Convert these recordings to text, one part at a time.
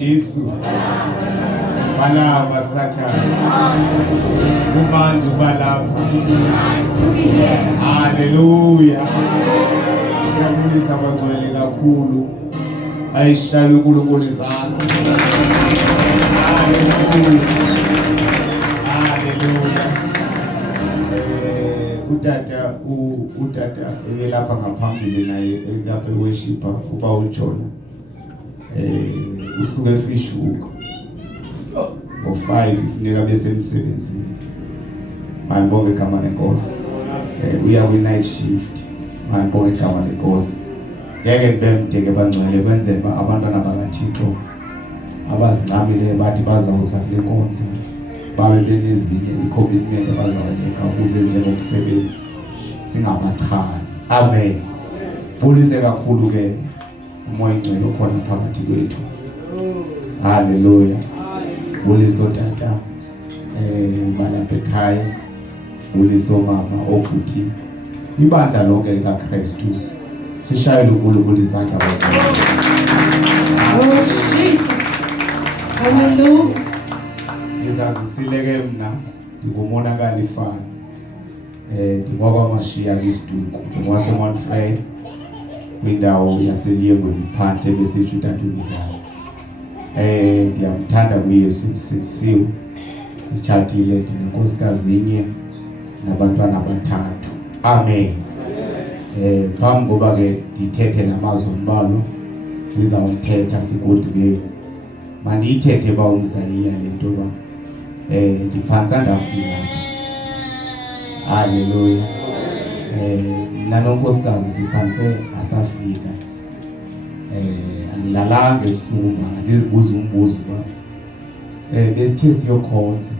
Jesu balapha Sathane kubantu balapha. Hallelujah. Siyabulisa abangcwele kakhulu ayishaya uNkulunkulu izandla. Hallelujah. Utata elapha ngaphambili naye lapha worship uba uJona usuke efishuka ngo5 ifuneka bese emsebenzini. Manibonge igama lenkosi. Uya kwi night shift. Manibonge igama lenkosi. Ngeke nibemdeke bangcwele kwenzela ba abantwana bakaThixo abazincamile bathi bazawuza kule nkonzo babe benezinye i-commitment abazawenza ukuze njengomsebenzi singabachani. Amen. Bulise kakhulu ke umoya ingcwele ukhona phakathi kwethu. Hallelujah. Buliso tata balapha ekhaya, buliso mama obhuti, ibandla lonke likaKristu sishayele uNkulunkulu izandla. Oh Jesus. Hallelujah. Ngizazisileke mina ngikumonakala ifana. Ngokwamashiya isiduko ngwaseMontfrey kwindawo yaseLiengweni phansi besithi uTatunikala. Ngiyamthanda kuYesu sisiwe. Ngichatile ndinenkosikazi inye nabantwana abathathu. Amen. Phambi koba ke ndithethe namazwi ombalo ngizawuthetha sikuthi ke mandiyithethe ba umzayiya lento ba ndiphansa ndafika. Hallelujah. Nanonkosikazi siphanse asafika. Angilalanga ebusuku ngizibuza umbuzo ba besithe siyokhonza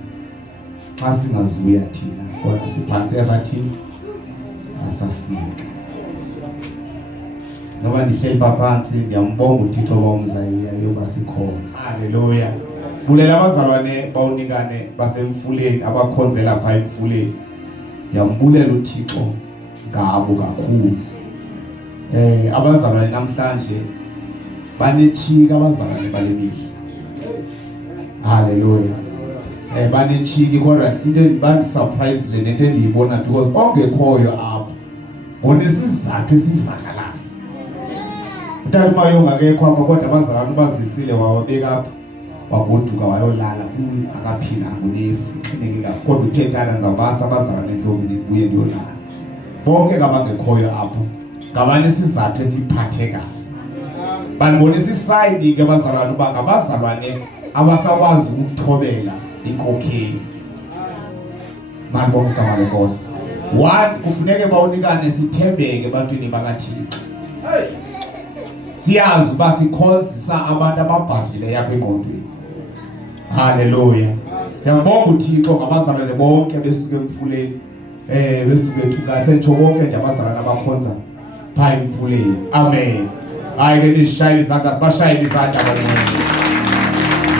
xa singazuya thina kodwa siphanse asathini asafika. Ngoba ndihleli phansi ngiyambonga uThixo womzayiya yoba sikhona. Hallelujah. Bulela abazalwane bawunikane basemfuleni abakhonzela pha emfuleni. Ngiyambulela uThixo ngabo kakhulu. Abazalwane namhlanje banechika abazalwane balemihla. Hallelujah. Banechiki kodwa into bani surprise le nento endiyibona because ongekhoyo apha ngonesizathu esivakalayo. Utata mayonga akekho apha kodwa abazalwane bazisile wawabeka apha wagoduka wayolala akaphila ngunefu xineke kodwa uthethana nzabasa abazalwane endlovini buye ndiyolala. Bonke kabangekhoyo apha ngabanesizathu esiphathekayo. Banibonisa isayidi ke abazalwane uba ngabazalwane abasakwazi ukuthobela inkokheli. Manibonga igama lenkosi. One, kufuneke bawunikane sithembeke ebantwini bakaThixo. Siyazi uba sikhonzisa abantu ababhadlile yapha engqondweni. Hallelujah. Siyabonga uThixo ngabazalwane bonke besuke emfuleni. Besuke ethukathe nje bonke nje abazalwane abakhonza pha emfuleni. Amen. Hayi ke nishayile izandla sibashayile izandla abaningi.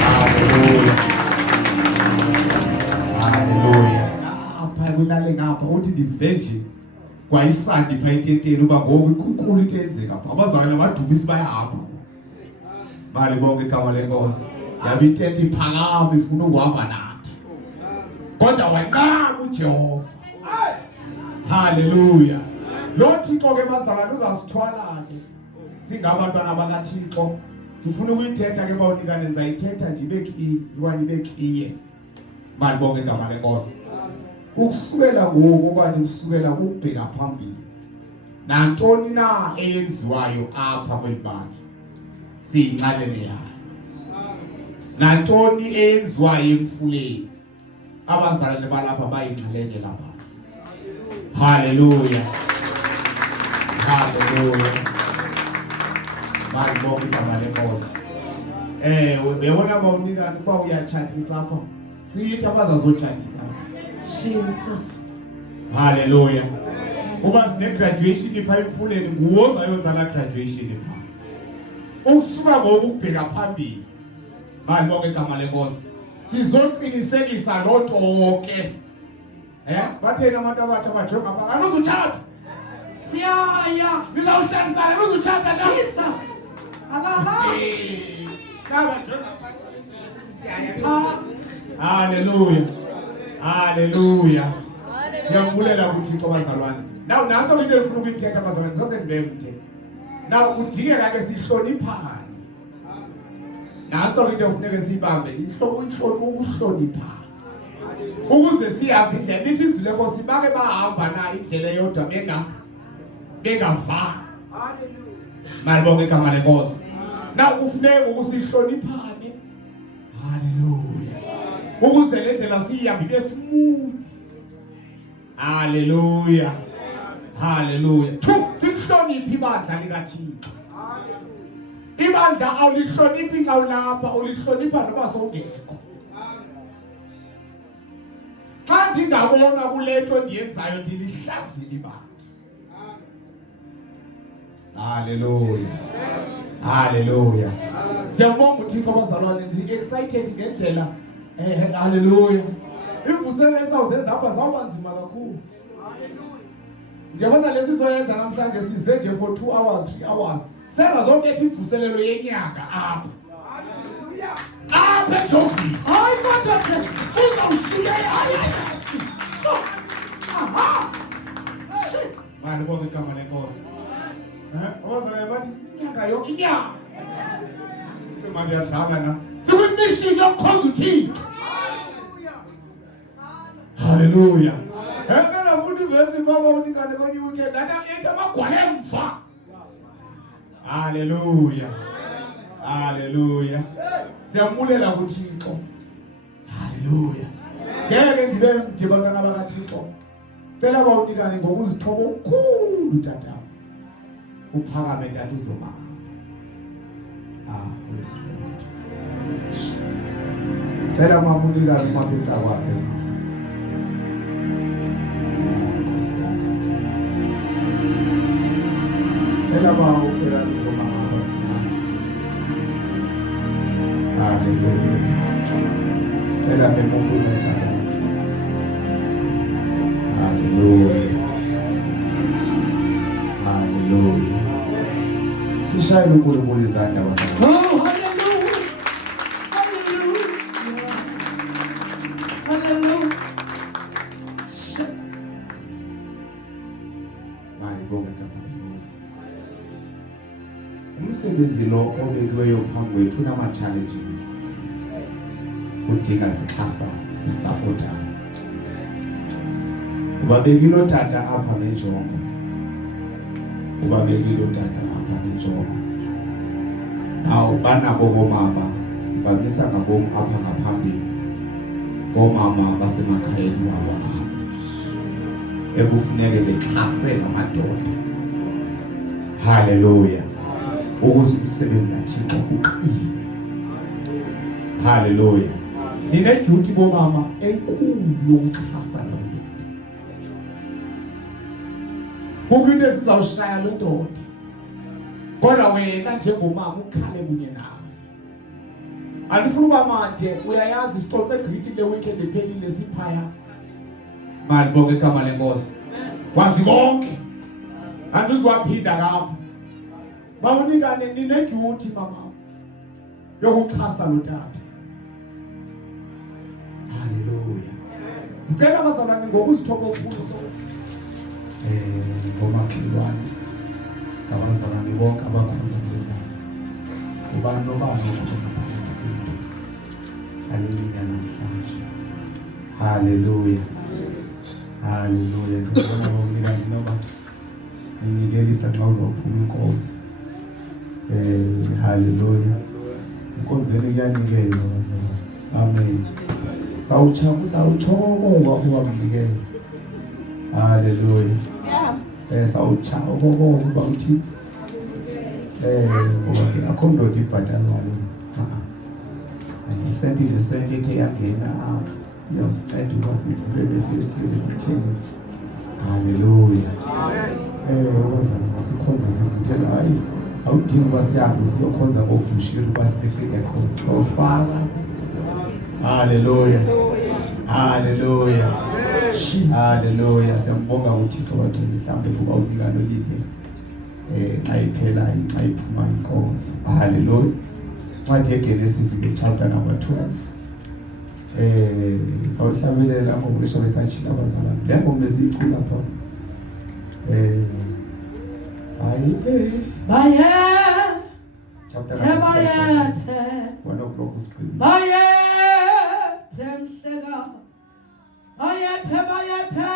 Hallelujah. Hallelujah. Apha kulale ngapha uthi divenji kwayisandi pha intenteni uba ngoku inkulu into enzeka apha. Abazalwane badumisa bayahamba. Bali bonke igama lenkosi. Yabe intente iphakama ifuna ukuhamba nathi. Kodwa wanqaba uJehova. Hallelujah. Lo Thixo ke bazalwane uzasithwala ke. Singabantwana bakaThixo. Sifuna ukuyithetha ke bawunikane nizayithetha nje ibe clean, ikwaye ibe clear. Malibonke igama lenkosi. Ukusukela ngoku okanye ukusukela ukubheka phambili. Nantoni na eyenziwayo apha kwelibandla. Siyinxalene yayo. Nantoni eyenziwayo emfuleni. Abazalwane balapha bayinxalenye lapha. Hallelujah. Hallelujah. Malibonke igama lenkosi. Uyabona bawunikane uba uyachathisa apha. Siyithi abazazochathisa. Jesus. Hallelujah. Uba sine graduation ipha emfuleni nguwo ozayonza la graduation ipha. Ukusuka ngoku ukubheka phambili. Malibonke igama lenkosi. Sizoqinisekisa lo tonke. Bathena abantu abatsha bajonga apha. Anuzuthatha. Siyaya. Nizawuhlanganisana nuzuthatha na. Jesus. Alala. Hallelujah. Hallelujah. Siyambulela kuThixo bazalwane. Now nanso into efuna ukuyithetha bazalwane saze ndibemthe. Now kudingeka ke sihloniphane. Nanso into efuneka siyibambe ukuhloniphana. Ukuze sihambe indlela lithi izwi lenkosi bake bahamba na indlela yodwa bengavani. Hallelujah. Malibonke igama lenkosi. Now kufuneka ukusihloniphane. Hallelujah. Ukuze le ndlela sihambe ibe smooth. Hallelujah. Hallelujah. Sihloniphe ibandla likaThixo. Ibandla awulihloniphi xa ulapha, ulihlonipha noba sowungekho. Xa ndingabona kule nto ndiyenzayo ndilihlazile ibandla. Hallelujah. Hallelujah. Siyabonga uThixo bazalwane, ndi-excited ngendlela. Hallelujah. Imvuselo esawuzenza apha zawuba nzima kakhulu. Ndiyabona lesi sizoyenza namhlanje size nje for 2 hours 3 hours. Senza zobetha imvuselelo yenyanga apha. Hallelujah. Apha eJovini. Hayi kodwa uzawushiya ayayazi. So. Aha. Manje bonke igama lenkosi. Owazana bathi inyanga yonke inyanga. Manje yadlala na. Sikwimishini yokukhonza uThixo. Hallelujah. Ngena futhi verse baba unikane kwenye weekend eta magwala emva. Hallelujah. Hallelujah. Siyamulela kuThixo. Hallelujah. Ngeke ndibe mdibana bakaThixo. Cela bawunikane ngokuzithoba okukhulu tata. Uphakame tata uzoma. Holy Spirit. Jesus. Cela mamunikane maphetha kwakhe. Tell about Hallelujah. Tell about Hallelujah. Hallelujah. Sishayile uNkulunkulu izandla abantu. Oh, hallelujah. Hallelujah. Hallelujah. Umsebenzi lo obekiweyo phambi kwethu unama challenges. Udinga sixhasa, sisupporta. Ubabekile tata apha nenjongo. Ubabekile tata apha nenjongo. Now banabo komama, bamisa ngabom apha ngaphambili. Komama basemakhayeni wabo apha. Ekufuneke bexhasela amadoda. Hallelujah. Ukuze umsebenzi kaThixo uqine. Hallelujah. Nina duty bomama enkulu yokuxhasa lo ndoda. Kukho into esizawushaya lo ndoda. Kodwa wena njengomama ukhale kunye nawe. Andifuna uba made, uyayazi isixoxo egqithi le weekend ephelile siphaya. Malibonke igama lenkosi. Wazi konke. Andizwaphinda lapha. Bawunikane nineduty mama yokuxhasa lo tata. Hallelujah. Ngicela abazalwane ngokuzithoba okukhulu ngomakhelwane ngabazalwane bonke abakhonza ngoluntu. Ubani nobani okhona phakathi kwethu. Hallelujah namhlanje. Hallelujah. Hallelujah. Ngibona bawunikane noba nikelisa xa uzophuma inkonzo. Hallelujah. Inkonzo yenu iyanikelwa bazalwane. Amen. Sawuchoko wafika kumnikela. Hallelujah. Sawuchoko kuba uthi ngoba akho ndoda ibhatalwayo. Ayisentile sente ethe yangena apha. Iyasinceda ukuba sivule le-festival sithini. Hallelujah. Bazalwane sikhonza sivuthela hayi. Awudingi uba sihambe siyokhonza ngokujushira uba sibeke records. Sawusifaka. Hallelujah. Hallelujah. Hallelujah. Siyambonga uThixo wagcina mhlambe kuba unikano lide xa iphela xa iphuma inkonzo. Hallelujah. Ncwadi yeGenesis ke chapter number 12. Awuhlabelele lapho ngisho besachila abazalwane. Le ngoma esicula lapha. Baye chapter Tebayete 1 o'clock usiqhubile. Baye Temhleka Baye Tebayete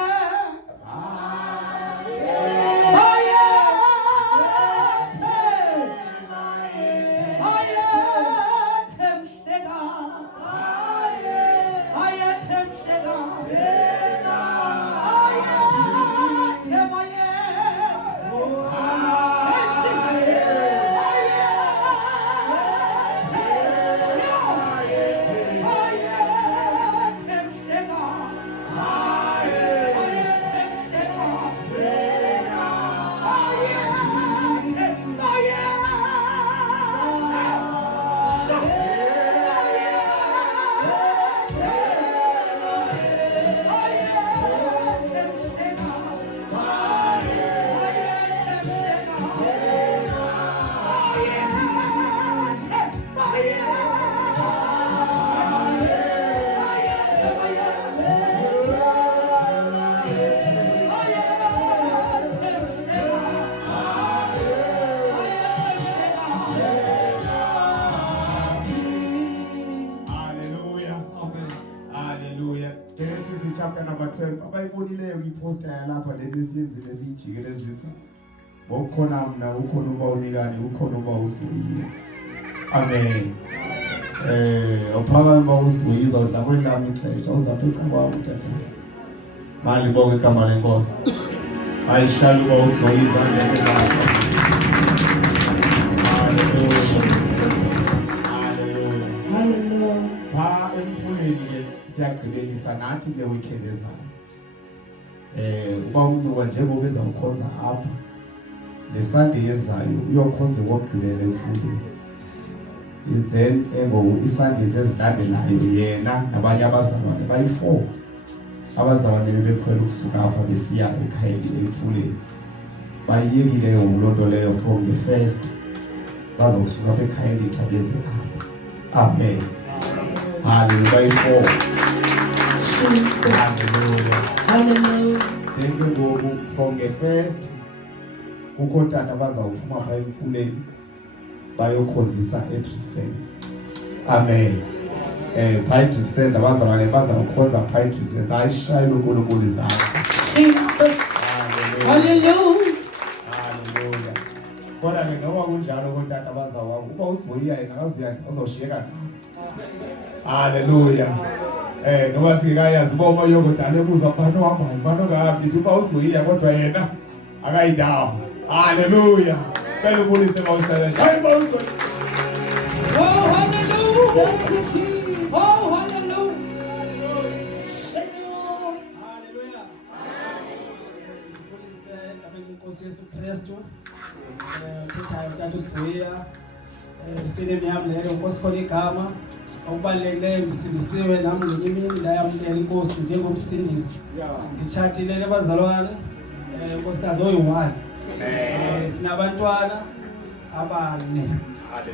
chapter number 12 abayibonileyo iposter yalapha lesiyenzile esijikelezisa bokukhona mina ukhona uba unikani ukhona uba usuyiye amen uphakama uba usuyiza udla kwelami ixesha uzapheca kwami mntana mali bonke igama lenkosi ayishali uba usuyiza ngeke lapha haleluya pha emfuleni ke siyagqibelisa nathi le weekend ezayo uba umuntu njengoba ezawukhonza apha le Sunday ezayo uyokhonza kokugqibela emfuleni then iSunday ezilandelayo yena nabanye abazalwane bayi4 abazalwane bebekhwela ukusuka apha besiya ekhaya emfuleni bayiyekileyo ngolonto leyo from the first bazawusuka apha ekhaya beze apha amen hallelujah Hallelujah. Then go from the first kukho tata bazawuphuma pha emfuleni bayokhonzisa eDripsense amen pha eDripsense abazalwane bazawukhonza pha eDripsense ayishayile uNkulunkulu izandla Jesus. Hallelujah. Kodwa ke ngoba kunjalo kontata bazawuwa uba usiboyiya yena akazuya uzawushiyeka nawo hallelujah noma singekayazi uba umoya kodwa ebuza bani uhambayo bani ongahambi ngithi uba usiboyiya kodwa yena akayindawo hallelujah cela ubulise mawushaya shayi mawuso Oh, hallelujah. Oh, hallelujah. Hallelujah. Kulise ngameni inkosi Yesu Kristu. Uthethayo ntathu Siwiya. Sinemiyamu leyo inkosi khona igama. Okubalulekile ndisindisiwe nami ngenye imini la yamukela inkosi njengomsindisi. Ngitshatile ke bazalwane. Nkosikazi oyi-1. Sinabantwana abane.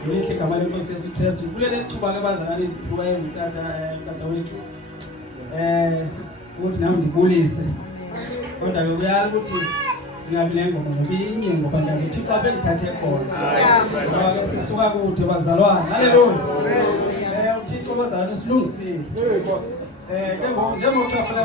Elihle igama lenkosi Yesu Kristu. Kulele thuba ke bazalwane ithuba yengutata wethu. Ukuthi nami ndibulise kodwa uyazi ukuthi ngingabi nengoma nobinye ngoba ndazithi xa bengithathe khona ngoba sisuka kude bazalwane haleluya uThixo bazalwane silungisile ke ngoba njengoba uthafela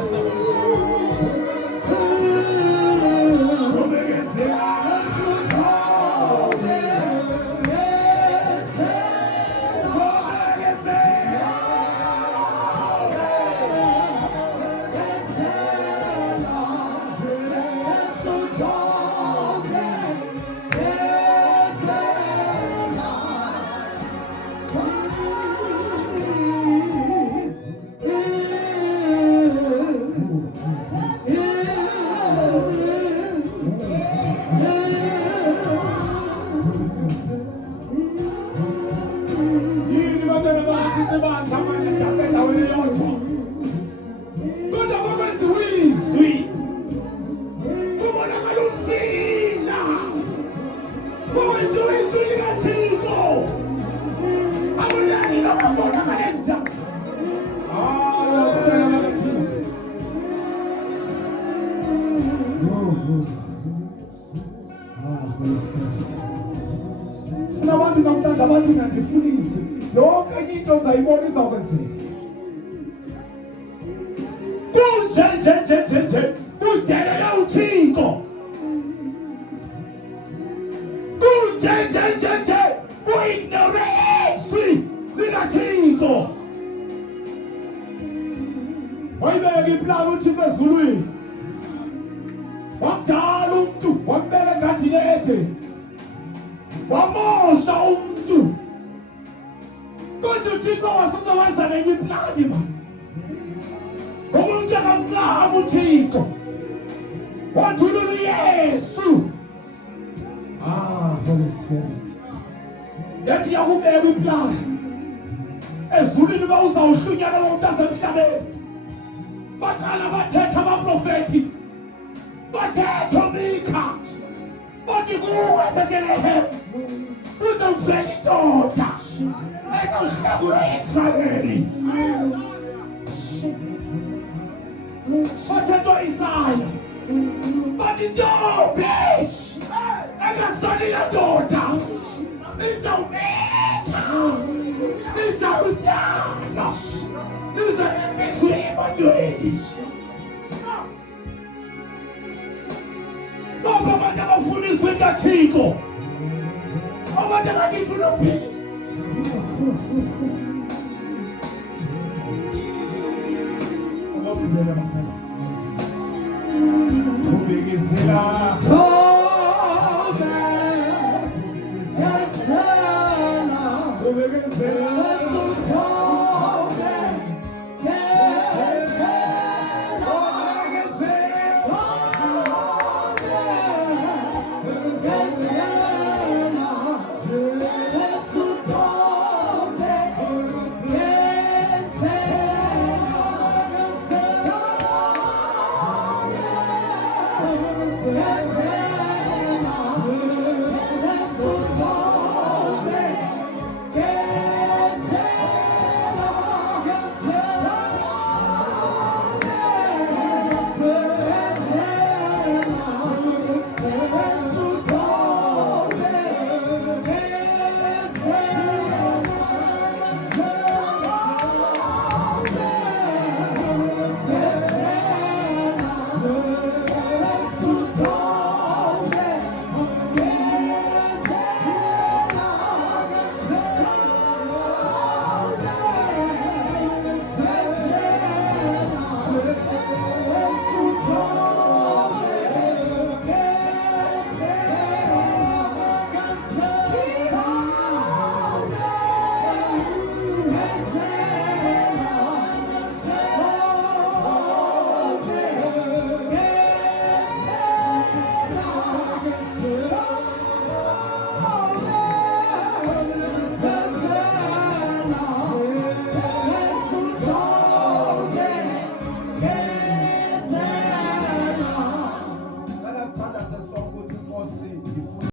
abathi nandifundiswe yonke into nzayibona izakwenzeka. Kunje kudelele uThixo. Kunje kuignore izwi likaThixo. Wayibeka iplani uThixo ezulwini. Wamdala umuntu, wambeka egadini ethe. Wamosha umuntu. Kodwa uThixo wasezowenza lenye iplani manje. Umuntu akamncama uThixo. Wathulula uYesu. Holy Spirit. Yathi yakubeka iplani. Ezulwini bawuzawuhlunyana umuntu asemhlabeni. Baqala bathetha abaprofeti. Bathetha uMikha. Bathi kuwe Bethlehem. Uzovela indoda. Ezohlakula Israyeli. Bathetha Isaya. Bathi ntombi. Engasali lendoda. Izawumetha. Izawutyana. Izawumiswa emotweni. Baba abantu abafundiswa ikaThixo. Abantu abangifuna ukuphila. Ngokubela basala. Thubekizela.